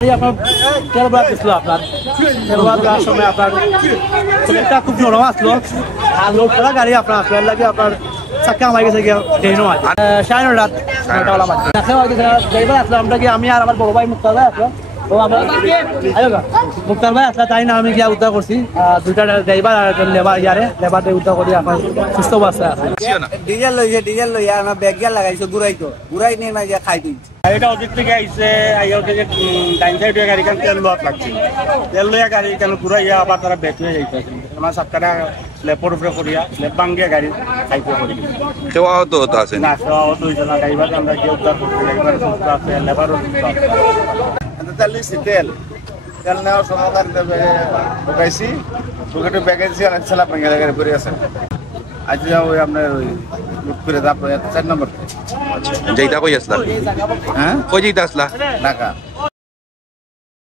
আপনার তেলবাদ ছিল আপনার তেলবাদ যাওয়ার সময় আপনার একটা খুব নরম আসলো আর লোড করা গাড়ি আপনার আসলো লাগে আপনার চাক্কা আমার গেছে গিয়ে ট্রেনও আছে 9:30 রাত 9টা বাজে ড্রাইভার আসলো আমরা কি আমি আর আমার বড় ভাই মুক্তার ভাই আসলো তো আমরা মুক্তার ভাই আসলে তাই না আমি গিয়া উদ্ধার করছি দুইটা ড্রাইভার আর একজন লেবারে উদ্ধার করি আপনার সুস্থ অবস্থায় আছে ডিজেল লইয়া আমার ব্যাগ গিয়া লাগাইছো ঘুরাই নিয়ে না গিয়া খাই দিয়েছি গাড়িটা ওদিক থেকে আইসে আইয়া থেকে ডাইন সাইডে গাড়ি কান তেল লোয়া লাগছে তেল লইয়া গাড়ি কেন ঘুরাইয়া আবার তারা ব্যাক হয়ে যাইতেছে আমার সাতটা স্লেপর উপরে করিয়া স্লেপ ভাঙ্গিয়া গাড়ি খাইতে করি কেউ আহত হতো আছে না কেউ আহত হয়েছে না ড্রাইভার আমরা কেউ উদ্ধার করছি একবার সুস্থ আছে লেবারও সুস্থ আছে তেল নিচ্ছি তেল নেওয়ার সময় গাড়িতে ঢুকাইছি ঢুকে ব্যাগেছি আর ছেলে আপনার গাড়ি পরে আছে আজ ওই আপনার ওই লুট করে আপনার 4 নম্বর যেইটা কই আসলা হ্যাঁ কই যেইটা আসলা ঢাকা